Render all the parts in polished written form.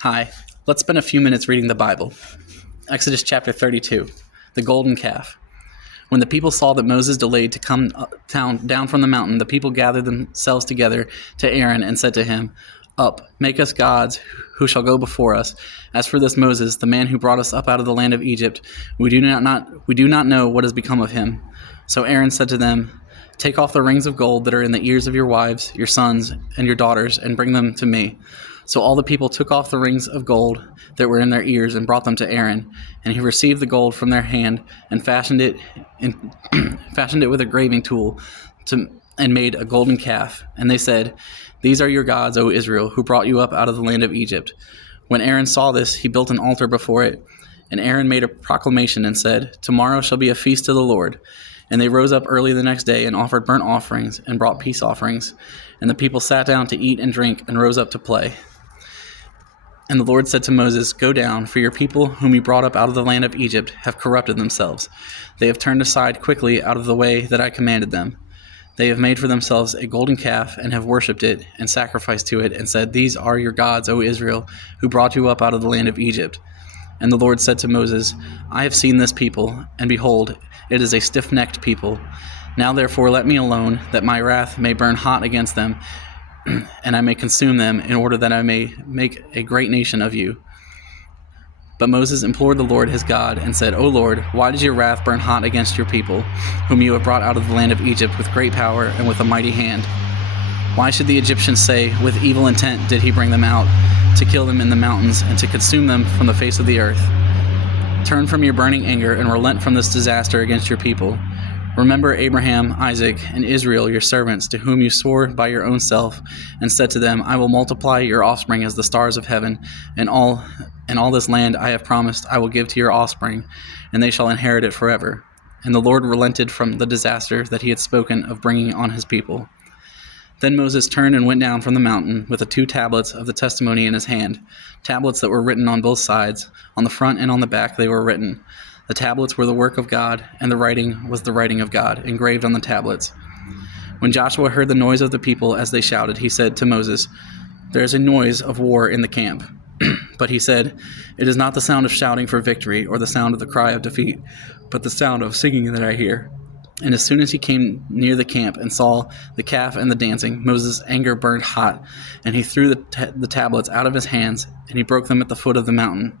Hi, let's spend a few minutes reading the Bible. Exodus chapter 32, the golden calf. When the people saw that Moses delayed to come down from the mountain, the people gathered themselves together to Aaron and said to him, "Up, make us gods who shall go before us. As for this Moses, the man who brought us up out of the land of Egypt, we do not know what has become of him." So Aaron said to them, "Take off the rings of gold that are in the ears of your wives, your sons, and your daughters, and bring them to me." So all the people took off the rings of gold that were in their ears and brought them to Aaron, and he received the gold from their hand and fashioned it with a graving tool and made a golden calf. And they said, "These are your gods, O Israel, who brought you up out of the land of Egypt." When Aaron saw this, he built an altar before it. And Aaron made a proclamation and said, "Tomorrow shall be a feast to the Lord." And they rose up early the next day and offered burnt offerings and brought peace offerings. And the people sat down to eat and drink and rose up to play. And the Lord said to Moses, "Go down, for your people whom you brought up out of the land of Egypt have corrupted themselves. They have turned aside quickly out of the way that I commanded them. They have made for themselves a golden calf and have worshipped it and sacrificed to it and said, 'These are your gods, O Israel, who brought you up out of the land of Egypt.' And the Lord said to Moses, 'I have seen this people, and behold, it is a stiff-necked people. Now therefore let me alone, that my wrath may burn hot against them, and I may consume them, in order that I may make a great nation of you.' But Moses implored the Lord his God and said, 'O Lord, why does your wrath burn hot against your people, whom you have brought out of the land of Egypt with great power and with a mighty hand? Why should the Egyptians say, with evil intent did he bring them out, to kill them in the mountains and to consume them from the face of the earth? Turn from your burning anger and relent from this disaster against your people. Remember Abraham, Isaac, and Israel, your servants, to whom you swore by your own self, and said to them, 'I will multiply your offspring as the stars of heaven, and all this land I have promised I will give to your offspring, and they shall inherit it forever.' And the Lord relented from the disaster that he had spoken of bringing on his people. Then Moses turned and went down from the mountain with the 2 tablets of the testimony in his hand, tablets that were written on both sides. On the front and on the back they were written. The tablets were the work of God, and the writing was the writing of God, engraved on the tablets. When Joshua heard the noise of the people as they shouted, he said to Moses, 'There is a noise of war in the camp.' But he said, 'It is not the sound of shouting for victory or the sound of the cry of defeat, but the sound of singing that I hear.' And as soon as he came near the camp and saw the calf and the dancing, Moses' anger burned hot, and he threw the tablets out of his hands, and he broke them at the foot of the mountain.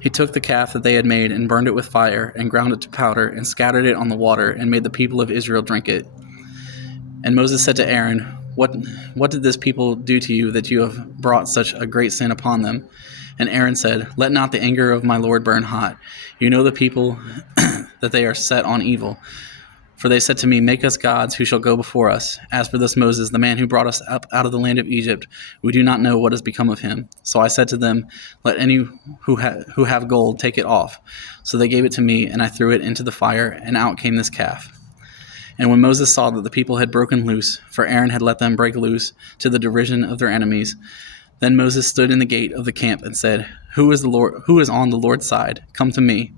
He took the calf that they had made and burned it with fire and ground it to powder and scattered it on the water and made the people of Israel drink it. And Moses said to Aaron, What did this people do to you that you have brought such a great sin upon them?' And Aaron said, 'Let not the anger of my Lord burn hot. You know the people that they are set on evil. For they said to me, Make us gods who shall go before us. As for this Moses, the man who brought us up out of the land of Egypt, we do not know what has become of him.' So I said to them, Let any who have gold take it off. So they gave it to me, and I threw it into the fire, and out came this calf. And when Moses saw that the people had broken loose, for Aaron had let them break loose to the derision of their enemies, then Moses stood in the gate of the camp and said, Who is on the Lord's side? Come to me.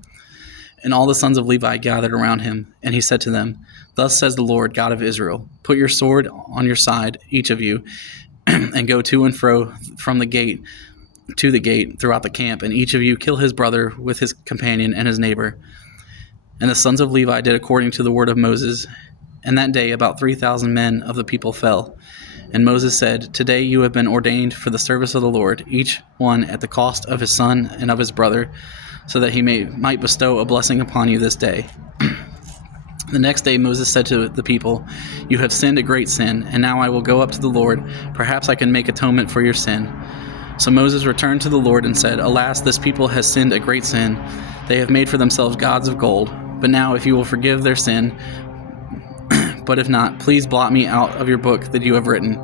And all the sons of Levi gathered around him, and he said to them, Thus says the Lord God of Israel, Put your sword on your side, each of you, and go to and fro from the gate to the gate throughout the camp, and each of you kill his brother with his companion and his neighbor.' And the sons of Levi did according to the word of Moses. And that day about 3,000 men of the people fell. And Moses said, Today you have been ordained for the service of the Lord, each one at the cost of his son and of his brother, so that he might bestow a blessing upon you this day." The next day Moses said to the people, "You have sinned a great sin, and now I will go up to the Lord. Perhaps I can make atonement for your sin." So Moses returned to the Lord and said, "Alas, this people has sinned a great sin. They have made for themselves gods of gold. But now if you will forgive their sin, but if not, please blot me out of your book that you have written."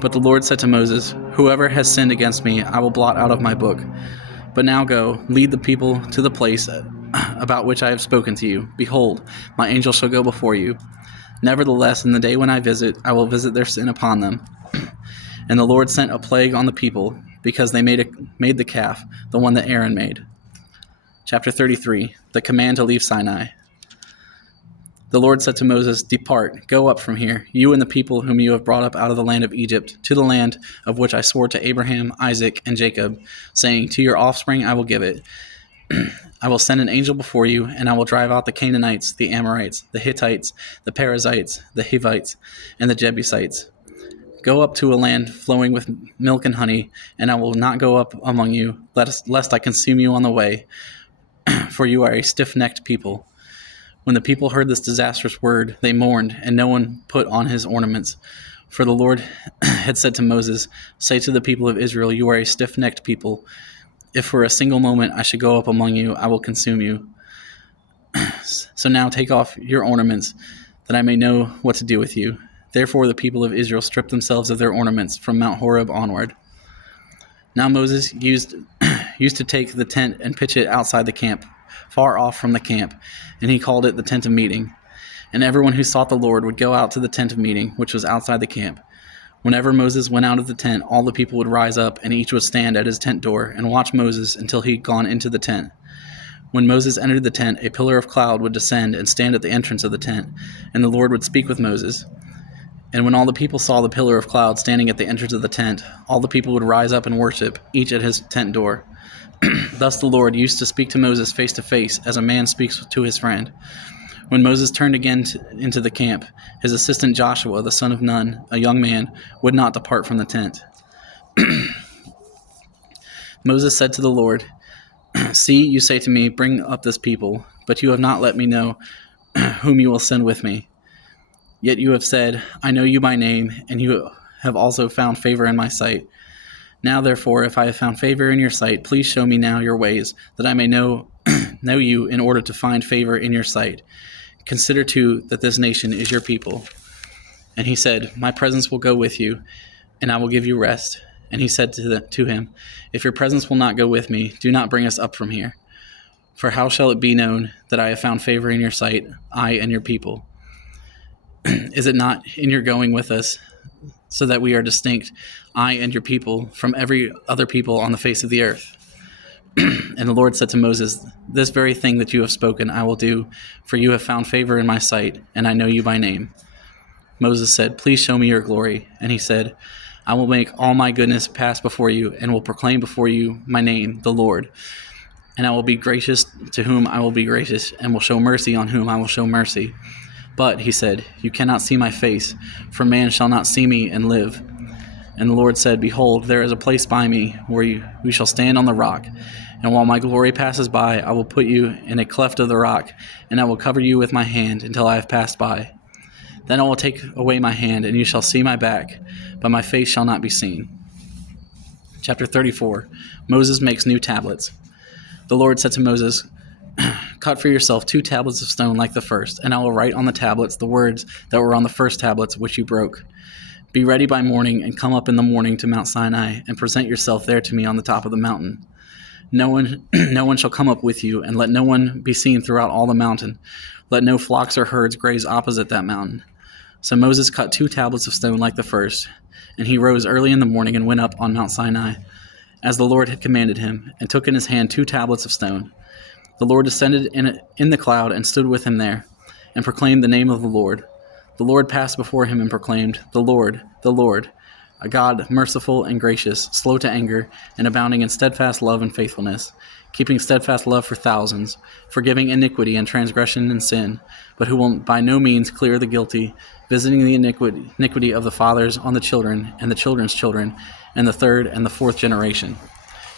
But the Lord said to Moses, "Whoever has sinned against me, I will blot out of my book. But now go, lead the people to the place about which I have spoken to you. Behold, my angel shall go before you. Nevertheless, in the day when I visit, I will visit their sin upon them." And the Lord sent a plague on the people, because they made the calf, the one that Aaron made. Chapter 33, the command to leave Sinai. The Lord said to Moses, "Depart, go up from here, you and the people whom you have brought up out of the land of Egypt, to the land of which I swore to Abraham, Isaac, and Jacob, saying, to your offspring I will give it. I will send an angel before you, and I will drive out the Canaanites, the Amorites, the Hittites, the Perizzites, the Hivites, and the Jebusites. Go up to a land flowing with milk and honey, and I will not go up among you, lest I consume you on the way, for you are a stiff-necked people." When the people heard this disastrous word, they mourned, and no one put on his ornaments. For the Lord had said to Moses, "Say to the people of Israel, you are a stiff-necked people. If for a single moment I should go up among you, I will consume you. So now take off your ornaments, that I may know what to do with you." Therefore the people of Israel stripped themselves of their ornaments from Mount Horeb onward. Now Moses used to take the tent and pitch it outside the camp, far off from the camp, and he called it the tent of meeting. And everyone who sought the Lord would go out to the tent of meeting, which was outside the camp. Whenever Moses went out of the tent, all the people would rise up, and each would stand at his tent door and watch Moses until he had gone into the tent. When Moses entered the tent, a pillar of cloud would descend and stand at the entrance of the tent, and the Lord would speak with Moses. And when all the people saw the pillar of cloud standing at the entrance of the tent, all the people would rise up and worship, each at his tent door. Thus the Lord used to speak to Moses face to face, as a man speaks to his friend. When Moses turned again into the camp, his assistant Joshua, the son of Nun, a young man, would not depart from the tent. Moses said to the Lord, "See, you say to me, bring up this people, but you have not let me know whom you will send with me. Yet you have said, I know you by name, and you have also found favor in my sight. Now, therefore, if I have found favor in your sight, please show me now your ways, that I may know you in order to find favor in your sight. Consider, too, that this nation is your people." And he said, "My presence will go with you, and I will give you rest." And he said to him, "If your presence will not go with me, do not bring us up from here. For how shall it be known that I have found favor in your sight, I and your people? Is it not in your going with us, so that we are distinct, I and your people, from every other people on the face of the earth?" And the Lord said to Moses, "This very thing that you have spoken I will do, for you have found favor in my sight, and I know you by name." Moses said, "Please show me your glory." And he said, "I will make all my goodness pass before you, and will proclaim before you my name, the Lord. And I will be gracious to whom I will be gracious, and will show mercy on whom I will show mercy. But," he said, "you cannot see my face, for man shall not see me and live." And the Lord said, "Behold, there is a place by me where we shall stand on the rock. And while my glory passes by, I will put you in a cleft of the rock, and I will cover you with my hand until I have passed by. Then I will take away my hand, and you shall see my back, but my face shall not be seen." Chapter 34. Moses makes new tablets. The Lord said to Moses, "Cut for yourself 2 tablets of stone like the first, and I will write on the tablets the words that were on the first tablets which you broke. Be ready by morning, and come up in the morning to Mount Sinai, and present yourself there to me on the top of the mountain. No one shall come up with you, and let no one be seen throughout all the mountain. Let no flocks or herds graze opposite that mountain." So Moses cut 2 tablets of stone like the first, and he rose early in the morning and went up on Mount Sinai, as the Lord had commanded him, and took in his hand 2 tablets of stone. The Lord descended in the cloud and stood with him there, and proclaimed the name of the Lord. The Lord passed before him and proclaimed, the Lord, a God merciful and gracious, slow to anger, and abounding in steadfast love and faithfulness, keeping steadfast love for thousands, forgiving iniquity and transgression and sin, but who will by no means clear the guilty, visiting the iniquity of the fathers on the children and the children's children, and the 3rd and the 4th generation."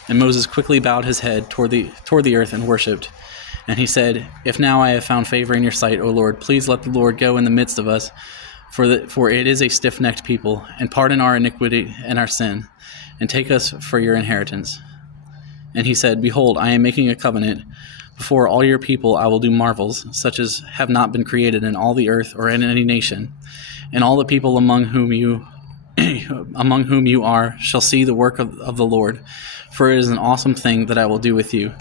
And Moses quickly bowed his head toward the earth and worshipped. And he said, "If now I have found favor in your sight, O Lord, please let the Lord go in the midst of us, for it is a stiff-necked people, and pardon our iniquity and our sin, and take us for your inheritance." And he said, "Behold, I am making a covenant. Before all your people I will do marvels, such as have not been created in all the earth or in any nation. And all the people among whom you are shall see the work of the Lord, for it is an awesome thing that I will do with you.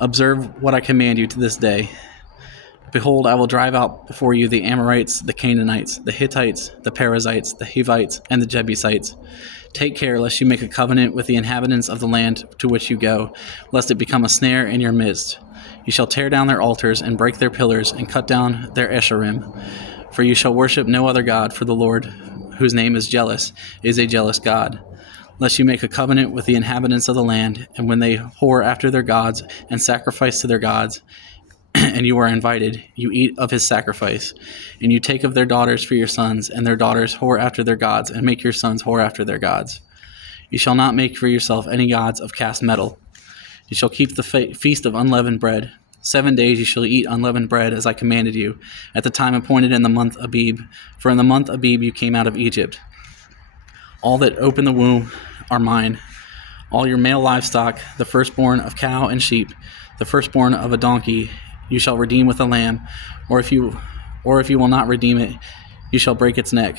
Observe what I command you to this day. Behold, I will drive out before you the Amorites, the Canaanites, the Hittites, the Perizzites, the Hivites, and the Jebusites. Take care lest you make a covenant with the inhabitants of the land to which you go, lest it become a snare in your midst. You shall tear down their altars and break their pillars and cut down their Esherim. For you shall worship no other God, for the Lord, whose name is jealous, is a jealous God. Lest you make a covenant with the inhabitants of the land, and when they whore after their gods and sacrifice to their gods, and you are invited, you eat of his sacrifice, and you take of their daughters for your sons, and their daughters whore after their gods, and make your sons whore after their gods. You shall not make for yourself any gods of cast metal. You shall keep the feast of unleavened bread. 7 days you shall eat unleavened bread, as I commanded you, at the time appointed in the month Abib, for in the month Abib you came out of Egypt. All that open the womb are mine. All your male livestock, the firstborn of cow and sheep, the firstborn of a donkey, you shall redeem with a lamb, or if you will not redeem it, you shall break its neck.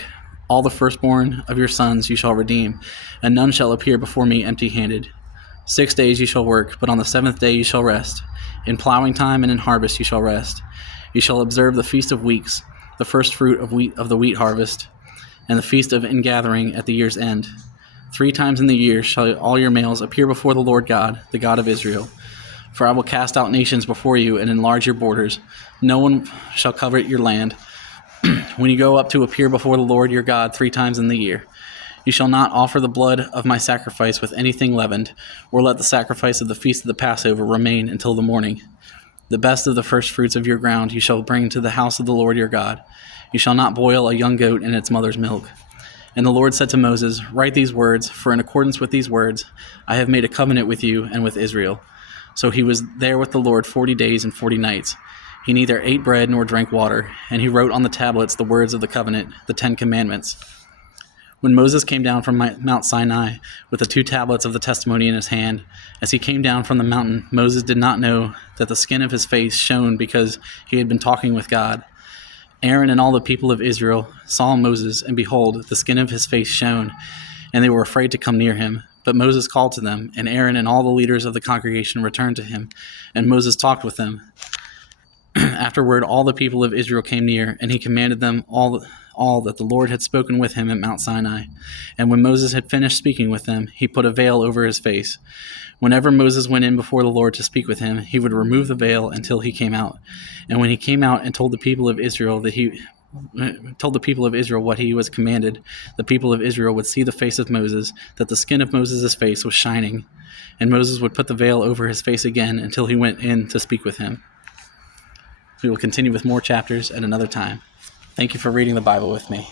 All the firstborn of your sons you shall redeem, and none shall appear before me empty-handed. 6 days you shall work, but on the 7th day you shall rest. In plowing time and in harvest you shall rest. You shall observe the feast of weeks, the first fruit of the wheat harvest, and the feast of ingathering at the year's end. 3 times in the year shall all your males appear before the Lord God, the God of Israel. For I will cast out nations before you and enlarge your borders. No one shall covet your land. When you go up to appear before the Lord your God 3 times in the year, you shall not offer the blood of my sacrifice with anything leavened, or let the sacrifice of the feast of the Passover remain until the morning. The best of the first fruits of your ground you shall bring to the house of the Lord your God. You shall not boil a young goat in its mother's milk. And the Lord said to Moses, Write these words, for in accordance with these words I have made a covenant with you and with Israel. So he was there with the Lord 40 days and 40 nights. He neither ate bread nor drank water, and he wrote on the tablets the words of the covenant, the 10 Commandments. When Moses came down from Mount Sinai with the 2 tablets of the testimony in his hand, as he came down from the mountain, Moses did not know that the skin of his face shone because he had been talking with God. Aaron and all the people of Israel saw Moses, and behold, the skin of his face shone, and they were afraid to come near him. But Moses called to them, and Aaron and all the leaders of the congregation returned to him, and Moses talked with them. Afterward, all the people of Israel came near, and he commanded them all that the Lord had spoken with him at Mount Sinai. And when Moses had finished speaking with them, he put a veil over his face. Whenever Moses went in before the Lord to speak with him, he would remove the veil until he came out. And when he came out and told the people of Israel what he was commanded, the people of Israel would see the face of Moses, that the skin of Moses' face was shining. And Moses would put the veil over his face again until he went in to speak with him. We will continue with more chapters at another time. Thank you for reading the Bible with me.